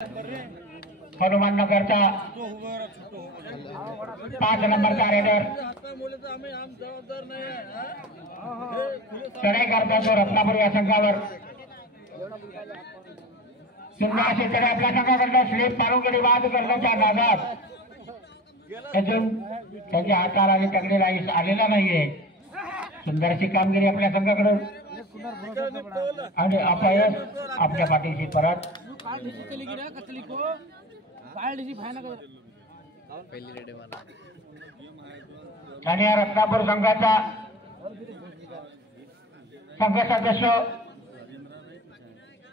हनुमान नगरचा 5 नंबरचा रेडर चढाई करता तो रत्नापूर या संघावर सुंदर अशी चढाई आपल्या संघाकडनं स्लिप मारून गडी बाद करण्याच्या नादात अजून त्याच्या हाताला आणि तगडीला आलेला नाहीये. सुंदर अशी कामगिरी आपल्या संघाकडून आणि अपयश आपल्या पाठीशी परत आणि या रत्नापूर संघाचा संघ सदस्य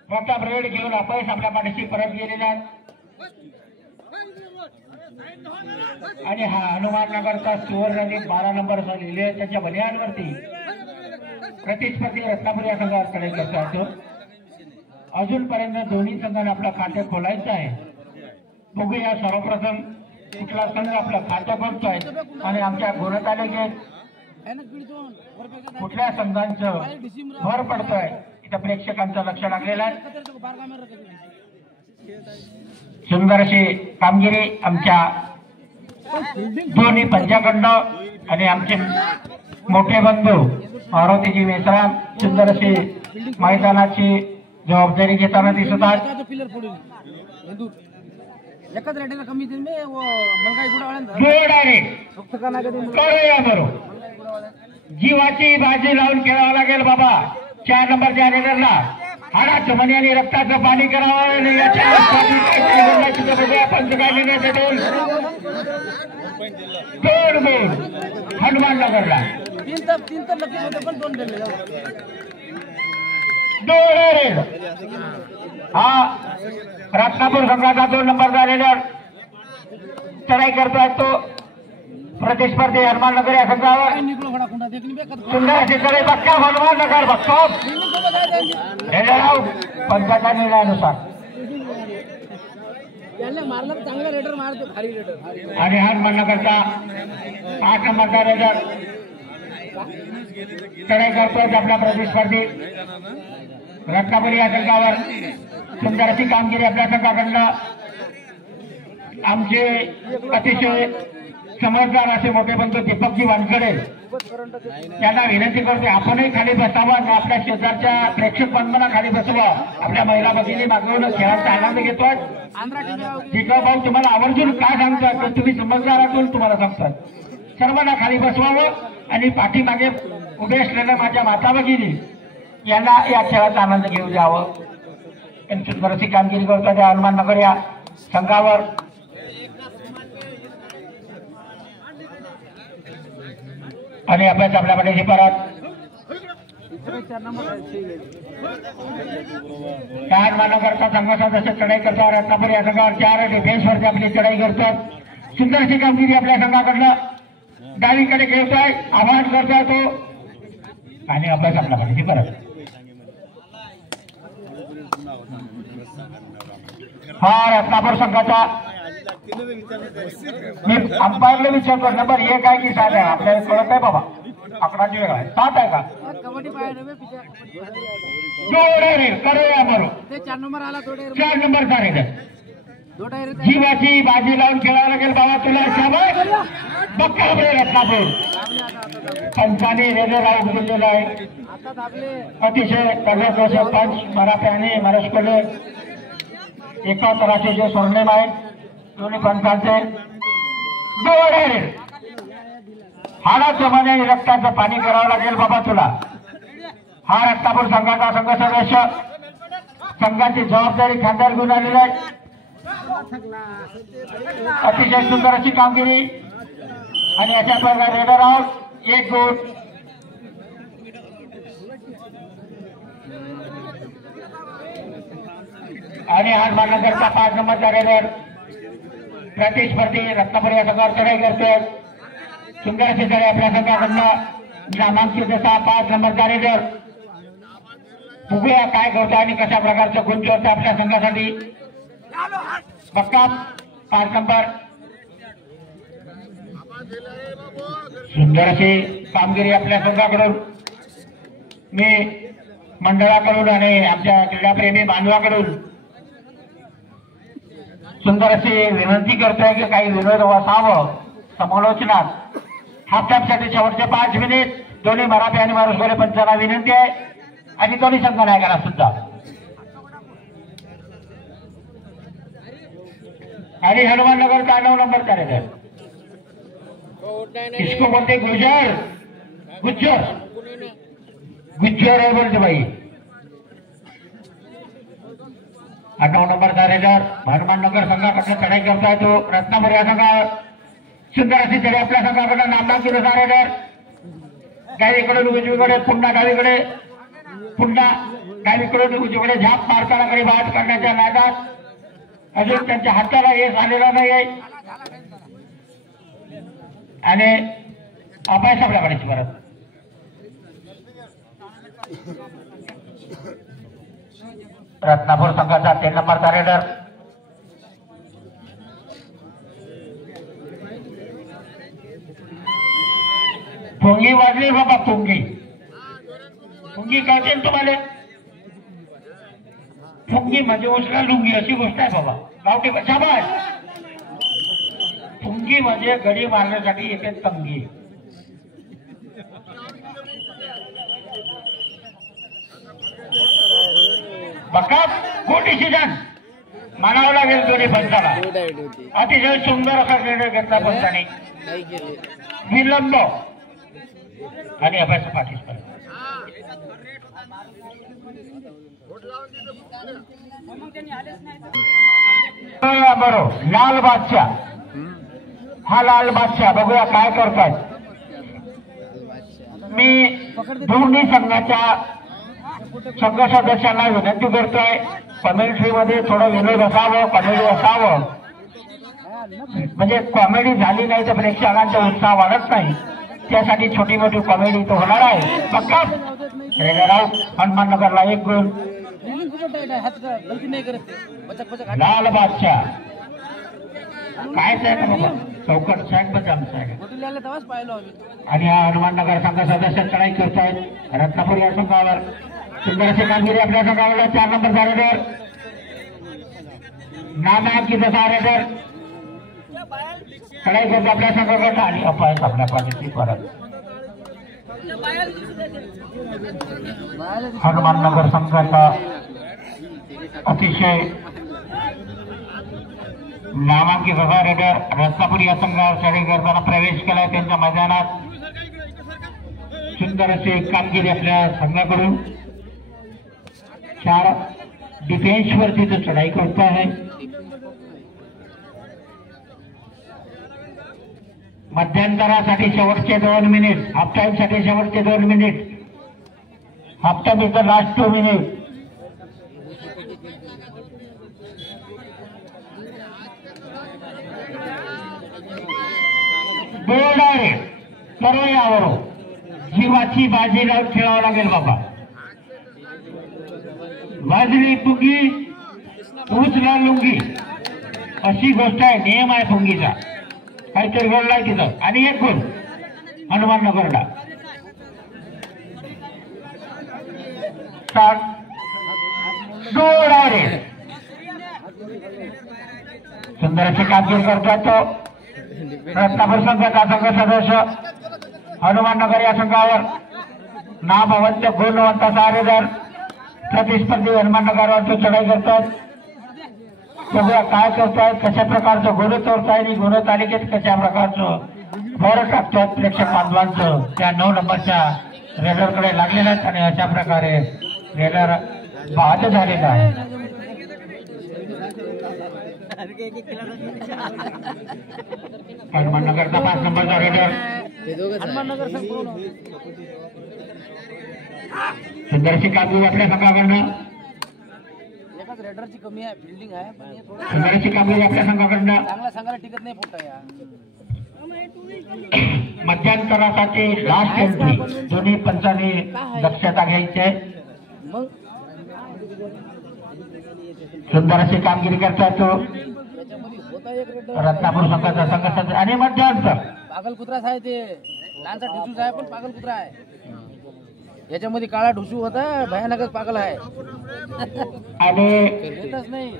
मोठा ब्रेड घेऊन अपयश आपल्या पाठीशी परत गेलेला आणि हा हनुमान नगरचा सुवर्णदीप 12 नंबर लिहिले त्याच्या बलियानवरती प्रतिस्पर्धी रत्नापूर या संघावर चढाई करतो आहे. अजूनपर्यंत दोन्ही संघांना आपलं खाते खोलायचं आहे. बघूया सर्वप्रथम कुठला संघ आपलं खातं खोलतोय आणि आमच्या गुणतालिकेत कुठल्या संघांचं भर पडतोय इथं प्रेक्षकांचं लक्ष लागलेलं आहे. सुंदर अशी कामगिरी आमच्या दोन्ही पंचाकडनं आणि आमचे मोठे बंधू मारुतीजी मेसराम सुंदर अशी मैदानाची जबाबदारी घेताना दिसत आहेत. जीवाची बाजी लावून खेळावं लागेल बाबा. 4 नंबरच्या रेडरला हाडाचं मनी आणि रक्ताचं पाणी करावं. हनुमान नगरला 2 रेड. हा रत्नापूर संघाचा 2 नंबरचा रेडर चढाई करतोय तो प्रतिस्पर्धी हनुमान नगर या संघावर. सुंदर अशी चढाई बक्का हनुमान नगर बघतो रेडर आउट पंचाच्या निर्णयानुसार आणि हनुमान नगरचा 8 नंबरचा रेडर चढाई करतोय आपला प्रतिस्पर्धी रत्नापूर या संघावर. सुंदर अशी कामगिरी आपल्या संघाकडनं आमचे अतिशय समजदार असे मोठे बंधू दीपकजी वानखडे त्यांना विनंती करते आपणही खाली बसावं आणि आपल्या शेजारच्या प्रेक्षक बंधूंना खाली बसवा. आपल्या महिला भगिनी मागवून खेळाचा आनंद घेतोय. दीपक भाऊ तुम्हाला आवर्जून काय सांगतोय तर तुम्ही समजदार असून तुम्हाला सांगतात सर्वांना खाली बसवावं आणि पाठीमागे उभे असलेल्या माझ्या माता भगिनी यांना या खेळाचा आनंद घेऊ द्यावं. सुंदर अशी कामगिरी करतात त्या हनुमान नगर या संघावर. आणि अभ्यास आपल्या पाठीशी परत 4 नगरचा संघ सदस्य चढाई करतात. रत्नापूर या संघावर 4 डिफेन्सवरती आपली चढाई करतात. सुंदर अशी कामगिरी आपल्या संघाकडनं डावीकडे खेळतोय आवाहन करतोय तो आणि अभ्यास आपल्या पाठीशी परत. हा रत्नापूर संघाचा मी अंपायरला विचारतो नंबर 1 आहे की 7 आहे आपल्याला कळत आहे बाबा. आकडाची वेगळा आहे 7 आहे का करूया बरोबर 4 नंबरचा रेडर जीवाची बाजी लावून खेळायला लागेल बाबा तुला शाबास बक्का रत्नापूर पंचाने रेडर आउट केलेला आहे. अतिशय तगडे पंच मराठ्याने महाराष्ट्रकडे एका तराचे जे स्वर्णिम आहेत दोन्ही पंचांचे हाडाचं मनी आणि रक्ताचं पाणी करावं लागेल बाबा तुला. हा रत्नापूर संघाचा संघ सदस्य संघाची जबाबदारी खांद्यावर घेऊन आलेला आहे. अतिशय सुंदर अशी कामगिरी आणि अशा प्रकारे रेडर आउट 1 गुण. आणि हनुमान नगरचा 5 नंबरचा रेडर प्रतिस्पर्धी रत्नापूर या संघावर चढाई करतोय. सुंदर अशी चढाई आपल्या संघाकडनं नामांकित असा 5 नंबरचा रेडर. बघूया काय करतो आणि कशा प्रकारचं गुण जोडतं आपल्या संघासाठी. बक्का 5 नंबर सुंदर अशी कामगिरी आपल्या संघाकडून मी मंडळाकडून आणि आमच्या क्रीडाप्रेमी बांधवाकडून सुंदर अशी विनंती करतोय की काही विनोद वसावं समालोचनात. हाफ टाइमसाठी शेवटचे 5 मिनिट. दोन्ही मराठी आणि मारुसगोले पंचांना विनंती आहे आणि दोन्ही संघ नायकांना सुद्धा. आणि हनुमाननगरचा 9 नंबर कार्यक्रम इसको बोलते गुजर गुज्जर गुज्जर आहे बोलते बाई. 9 नंबरचा रेडर हनुमाननगर संघाकडनं चढाई करताय तो रत्नापूर या संघावर. सुंदर अशी चढाई आपल्या संघाकडनं नामदार रेडर. डावीकडून उजवीकडे पुन्हा डावीकडे पुन्हा डावीकडून उजवीकडे झाप मारताना कडे बाद करण्याच्या नादात अजून त्यांच्या हाताला यश आलेला नाही आहे आणि अपायस आपल्याकडे परत. रत्नापूर संघाचा 3 नंबरचा रेडर पुंगी वाजली बाबा. पुंगी पुंगी कळते तुम्हाला. पुंगी म्हणजे उसला लुंगी अशी गोष्ट आहे बाबा. गावठी शाबास. पुंगी म्हणजे गडी मारण्यासाठी येते तंगी. बघा गुड डिसिजन मानावं लागेल दोन्ही पंचाला. अतिशय सुंदर असा निर्णय घेतला पंचाने. विलंब आणि अभ्यास पाठीस बरोबर. लाल बादशाह हा लाल बादशाह बघूया काय करतात. मी दोन्ही संघाच्या संघ सदस्यांना विनंती करतोय कॉमेंट्री मध्ये थोडं विनोद असावं, कॉमेडी असावं. म्हणजे कॉमेडी झाली नाही तर प्रेक्षकांचा उत्साह वाढत नाही. त्यासाठी छोटी मोठी कॉमेडी तो होणार आहे. पक्का हनुमाननगरला 1 गुण. लाल बादशाह कायच आहे का बाबा. चौकट साहेब बच आमचा आहे. आणि हा हनुमाननगर संघ सदस्य चढाई करतायत रत्नापूर या संघावर. सुंदर अशी कामगिरी आपल्या संघावर. 4 नंबरचा रेडर नामांकितचा रेडर चढाई करतो आपल्या संघाकडे आणि अपायस आपल्या पाठीशी परत. हनुमाननगर संघाचा अतिशय नामांकित असा रेडर रत्नापूर या संघावर चढाई करताना प्रवेश केलाय त्यांच्या मैदानात. सुंदर अशी कामगिरी आपल्या संघाकडून. 4 डिफेन्स वरती तो चढाई करतो आहे. मध्यंतरासाठी शेवटचे 2 मिनिट. हाफ टाइम साठी शेवटचे 2 minute. Half time is the last 2 minute. Board आहे सर्व यावर जीवाची बाजी लावून खेळावं लागेल बाबा. वाजली पुंगी उचला लुंगी अशी गोष्ट आहे. नियम आहे पुंगीचा. काहीतरी घडलाय तिथं. आणि 1 गुण हनुमाननगरला. सुंदर अशी कामगिरी करतोय तो रत्नापूर संघाचा संघ सदस्य हनुमाननगर या संघावर. नामवंत गुणवंत असा रेडर प्रतिस्पर्धी हनुमाननगरवर तो चढाई करतात. सगळं काय करतायत, कशा प्रकारचं गुण तोडताय आणि गुणतालिकेत कशा प्रकारचं भर टाकतात प्रेक्षक बांधवांचं त्या 9 नंबरच्या रेडरकडे लागलेलं आहेत. आणि अशा प्रकारे रेडर बाद झालेला आहे. हनुमाननगरचा 5 नंबरचा रेडर सुंदरशी कामगिरी आपल्या संघाकडनं. रेडरची कमी आहे, फिल्डिंग आहे. सुंदरशी कामगिरी आपल्या संघाकडनं. चांगला सांगायला टिकत नाही फुटता या. मध्यंतरासाठी लास्ट एंट्री दोन्ही पंचांनी दक्षता घ्यायची आहे. सुंदर अशी कामगिरी करताय तो रत्नापूर संघाचा संघ सदस्य. आणि मध्यंतर पागल कुत्रा आहे ते. लहानसा ढुसूच आहे पण पागल कुत्रा आहे. याच्यामध्ये काळा ढुसू होता, भयानकच पागल आहे. आणि येतच नाही.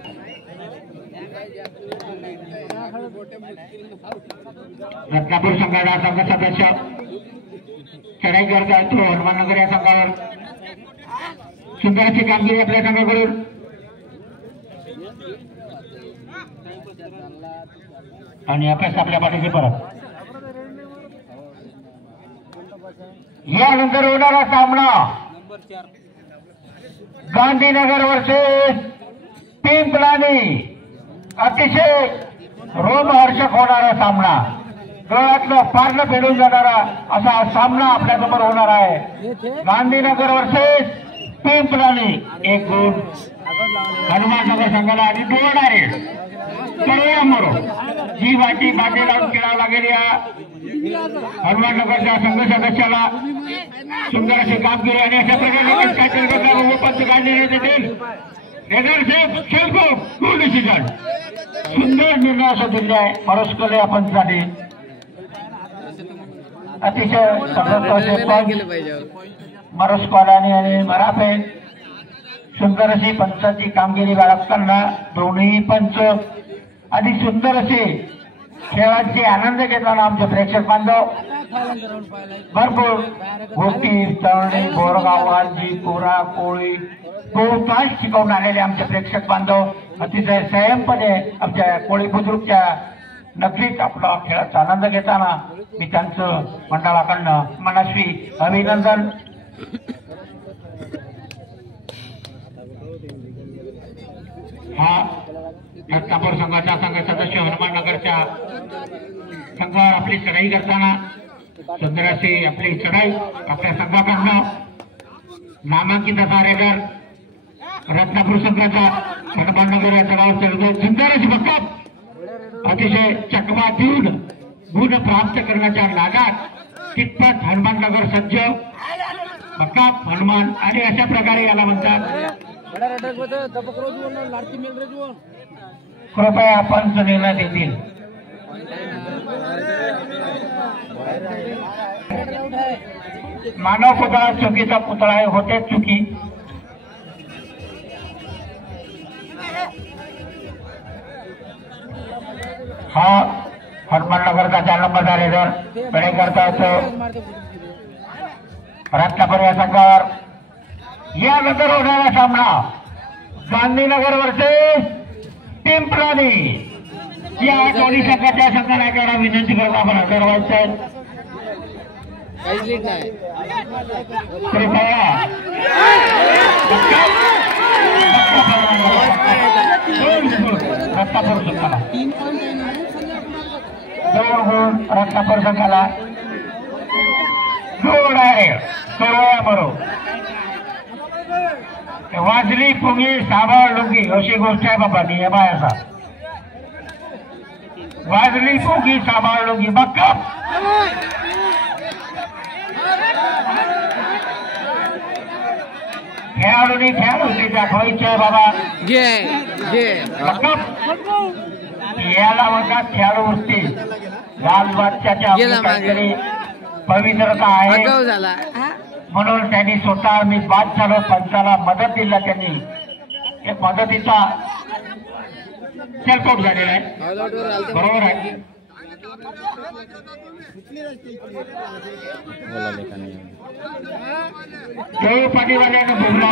रत्नापूर संघाचा संघ सदस्य चढाई करत आहे तो हनुमाननगर या संघावर सुंदर अशी कामगिरी आपल्या संघाकडून आणि अपेक्षा आपल्या पाठीशी परत यानंतर होणारा सामना गांधीनगर वर्सेस पिंपलानी अतिशय रोमहर्षक होणारा सामना डोळ्यातलं पारणं फेडून जाणारा असा सामना आपल्यासमोर होणार आहे गांधीनगर वर्सेस पिंपलानी एक गुण हनुमाननगर संघाला आणि दोन करोयामोरो जी वाटी बाटे लावून खेळावं लागेल या हनुमाननगरच्या संघ सदस्याला सुंदर अशी कामगिरी आणि अशा प्रकारे पंच काढलेले देतील सुंदर निर्णय असं दिले आहे परस्कले या पंचाने अतिशय मरस्कॉलानी आणि मराठे सुंदर अशी पंचाची कामगिरी बाळगताना दोन्ही पंच अधिक सुंदर असे खेळाचे आनंद घेताना आमचे प्रेक्षक बांधव भरपूर गोष्टी तळणी बोरगाव वालजी कोरा कोळी बहुतांश शिकवून आलेले आमचे प्रेक्षक बांधव अतिशय संयमपणे आमच्या कोळी बुद्रुकच्या नक्कीच आपला खेळाचा आनंद घेताना मी त्यांचं मंडळाकडनं मनस्वी अभिनंदन हा रत्नापूर संघाचा संघ सदस्य हनुमाननगरच्या संघावर आपली चढाई करताना सुंदर अशी आपली चढाई आपल्या संघाकडनं नामांकित असा रेडर रत्नापूर संघाचा हनुमाननगर या चढावर चढतो सुंदर अशी बक्कप अतिशय चकवा देऊन गुण प्राप्त करण्याच्या लागात कितपत हनुमाननगर सज्ज बक्कप हनुमान आणि अशा प्रकारे याला म्हणतात कृपया पंच निर्णय देतील मानव पुतळा चुकीचा पुतळा आहे होते चुकी हा हनुमाननगरचा 4 नंबरचा रेडर पेढे करता येतो रत्नापूर या संघावर यानंतर होणारा सामना गांधीनगर वर्सेस पिंपलानी या दोन्ही संघाच्या संघनायकांना विनंती करतो आपण हजर व्हायचं कृपया रत्नापूर संघाला 2 गुण रत्नापूर संघाला जोड आहे बरोबर वाजली पुंगी साबाळ लुंगी अशी गोष्ट आहे बाबा नियम आहे असा वाजली पुंगी साबाळ लुंगी बक्कप खेळाडूंनी खेळाडूंनी दाखवायचे बाबा बक्कप याला म्हणतात खेळाडू वृत्ती लाल बादशाच्या काहीतरी पवित्रता आहे म्हणून त्यांनी स्वतः मी बाद झालो पंचाला मदत दिला त्यांनी एक मदतीचा सेल्फ आउट झालेला आहे बरोबर आहे देव पाटीवाल्यानं बोलवलं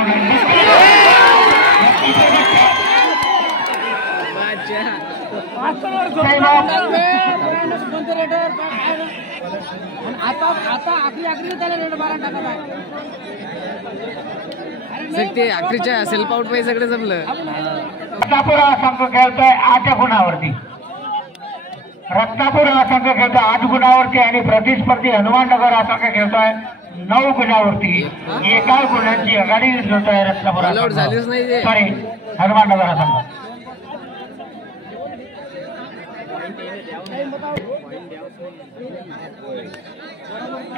आखरीच्या सेल्फ आउट पाहिजे सगळे जमलं रत्नापूर हा संघ खेळतोय 8 गुणावरती रत्नापूर हा संघ खेळतोय 8 गुणावरती आणि प्रतिस्पर्धी हनुमाननगर हा संघ खेळतोय 9 गुणावरती एका गुणांची आघाडी घेतोय रत्नापूर सॉरी हनुमाननगर हा संघ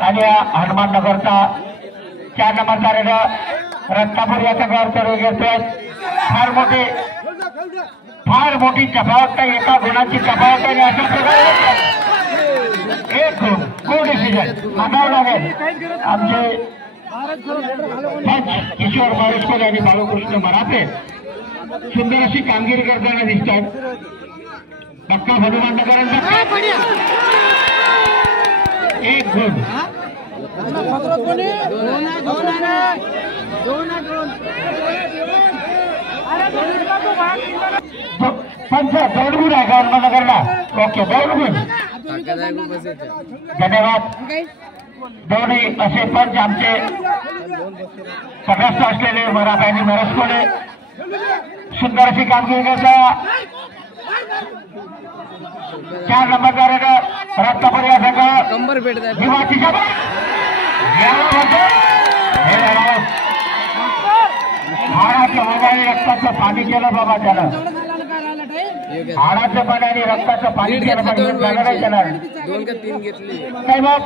आणि हनुमाननगरचा 4 नंबरचा रेडर रत्नापूर या संघावर चढ घेतोय फार मोठी तफावत नाही एका गुणाची तफावत आहे अशा प्रकारे एक गुड डिसिजन मानावं लागेल आमचे किशोर बाळुसकर आणि बाळकृष्ण मराठे सुंदर अशी कामगिरी करताना दिसतात बक्का हनुमान नगर एक गुण पंच दोन गुण आहे का हनुमाननगरला ओके दोन गुण धन्यवाद दोन्ही असे पंच आमचे सदस्य असलेले मराठा मरसकोले सुंदर अशी कामगिरी करता 4 नंबरचा रेडर रत्नापूर या संघ कंबर भेट जीवाची हाडाच्या पाण्याने रक्ताचं पाणी केलं बाबा त्यानं हाडाचं पाणी आणि रक्ताचं पाणी केलं झालं नाही त्याला 2 का 3 घेतली काय मग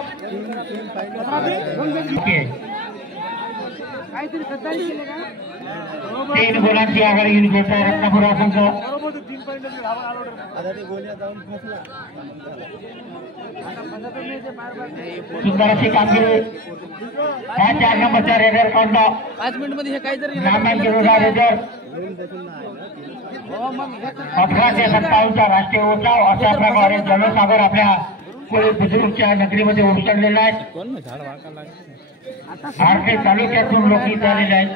तीन गुणांची आघाडी घेऊन घेत आहे रत्नापूर हा संघ सुंदर अशी कामगिरी ह्या 4 नंबरच्या रेडर काउंटला 5 मिनिट मध्ये हे काहीतरी नामांकित रेडर 18 ते 57चा राष्ट्रीय उत्सव अशा प्रकारे जनसागर आपल्या कोळी बुजुर्गच्या नगरीमध्ये उसळलेला आहे आर्थिक तालुक्यातून लोक इथे आलेले आहेत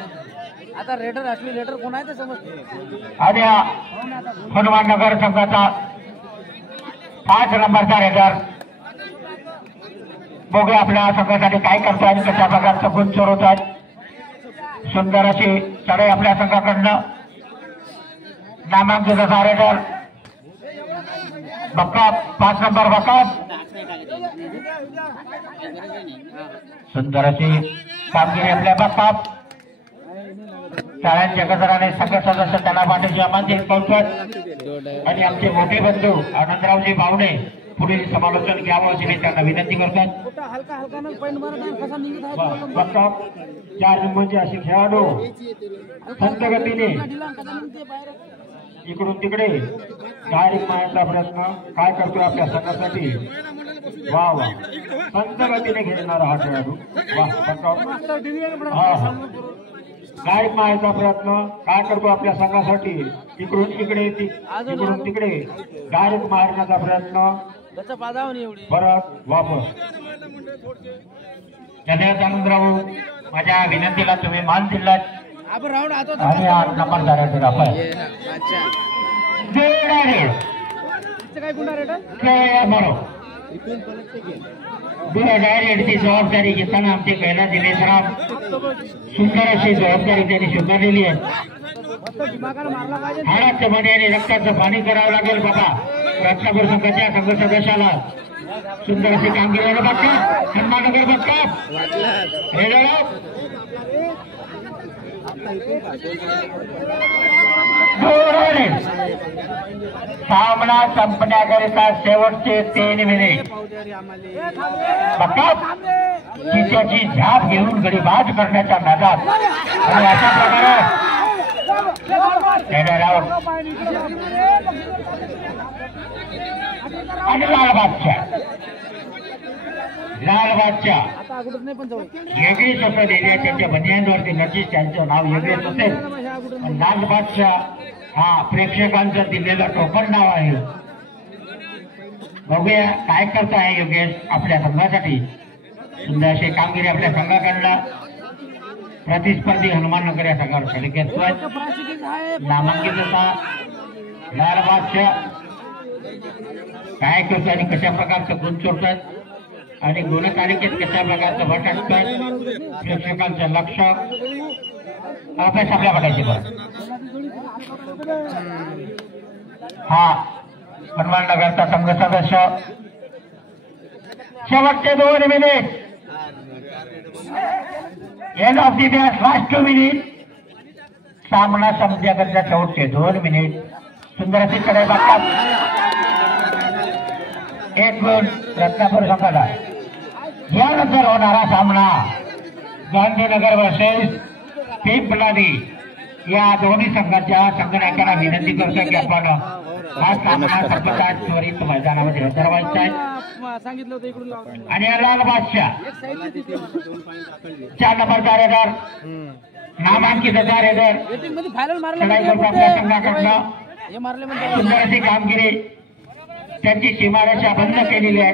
आता रेडर असली रेडर कोण आहे ते समजते आणि हनुमान नगर संघाचा 5 नंबरचा रेडर बघूया आपल्या संघासाठी काय करतो आणि कशा प्रकारचं गुण चोरवत आहेत सुंदर अशी चढाई आपल्या संघाकडनं नामांकित असा रेडर बक्काप 5 नंबर बक्काप सुंदर अशी कामगिरी आपल्या बक्काप शाळांच्या गजराने सगळे सदस्य त्यांना पाठीची आमंत्रित करतात आणि आमचे मोठे बंधू आनंदरावजी बावणे पुढील समालोचन घ्यावं अशी मी त्यांना विनंती करतात बक्काप 4 नंबरचे असे खेळाडू संत गतीने इकडून तिकडे डायरेक्ट मारण्याचा प्रयत्न काय करतोय आपल्या संघासाठी वा वा संत गतीने खेळणारा हा खेळाडू वा डायरेक्ट मारायचा प्रयत्न काय करतो आपल्या संघासाठी इकडून इकडे इकडून तिकडे डायरेक्ट मारण्याचा प्रयत्न परत वापस धन्यवाद आनंदराव माझ्या विनंतीला तुम्ही मान दिलात आणि 8 नंबर झाला ची जबाबदारी घेताना आमचे कैलास दिनेशराव सुंदर अशी जबाबदारी त्यांनी स्वीकारलेली आहे हाडाचं पाणी आणि रक्ताचं पाणी करावं लागेल बाबा रत्नापूर संघाच्या संघ सदस्याला सुंदर अशी कामगिरी बघतात हनुमाननगर बघतात सामना संपण्याकरिता शेवटचे 3 मिनिट बघतात तिच्याची झाप घेऊन गडीबाज करण्याच्या नादात आणि अशा प्रकारे आणि लालबादच्या वेगळीच असं दिले त्यांच्या बनियांवरती नक्कीच त्यांचं नाव वेगळेच असेल पण लालबादशाह हा प्रेक्षकांचं दिलेलं टोपण नाव आहे बघूया काय करताय योगेश आपल्या संघासाठी सुंदर अशी कामगिरी आपल्या संघाकडला प्रतिस्पर्धी हनुमाननगर या संघावर खाली घेतोय नामांकित असा लालबादशाह काय करतोय आणि कशा प्रकारचं गुण चोरतोय आणि गुणतालिकेत कशा प्रकारचं भट असतं प्रेक्षकांचं लक्ष अभ्यास आपल्या बघायची बरं हा हनुमान नगरचा संघ सदस्य शेवटचे 2 minute end of the match last 2 minute सामना संपण्याकरता शेवटचे 2 मिनिट सुंदर अशी कडे बघतात 1 गुण रत्नापूर संघाला यानंतर होणारा सामना गांधीनगर वर्सेस पिंपलादी या दोन्ही संघाच्या संघनायकांना विनंती करतो की आपण हा सामना सर्वता त्वरित मैदानामध्ये हजरवायचा आहे आणि लाल बादशाह 4 नंबरचा रेडर नामांकित रेडर आपल्या संघाकडनं सुंदर अशी कामगिरी त्यांची सीमारेषा बंद केलेली आहे.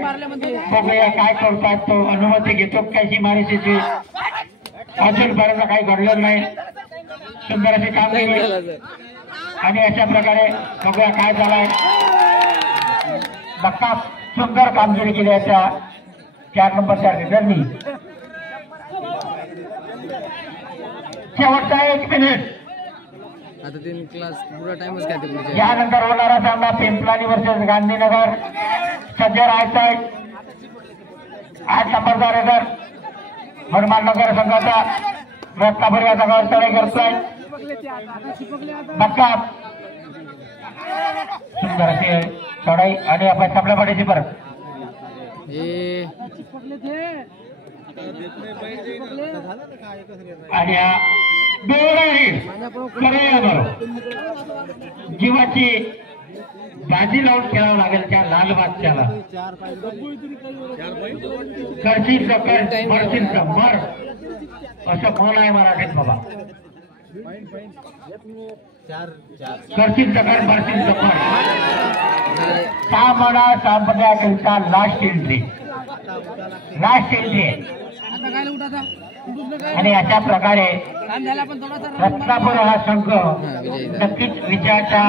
बघूया काय करतात, तो अनुमती घेतो काय सीमारेषेची. अजूनपर्यंत काही घडलेलं नाही. सुंदर अशी कामगिरी आणि अशा प्रकारे बघूया काय झालंय. बक्का सुंदर कामगिरी केली आहे त्या 4 नंबरच्या रेडरनी. शेवटचा 1 मिनिट. आता 3 क्लास पुरा टाइमच काय ते. यानंतर होणारा सामना पिंपलानी वर्सेस गांधीनगर. सज्जर आहे 8 नंबरचा रेडर हनुमाननगर संघाचा रत्नापूर या जागावर तडे करतोय. बक्का सुंदर असे चढाई आणि आपण आपल्या पाठीची परत आणि जीवाची बाजी लावून खेळावं लागेल त्या लाल बादशाला. करशील तर कर, मरशील तर मर, असं म्हण आहे मराठीत बाबा. करशील तर कर, मरशील तर मर. सामना संपण्याकरिता लास्ट एंट्री आणि अशा प्रकारे रत्नापूर हा संघ नक्कीच विजयाच्या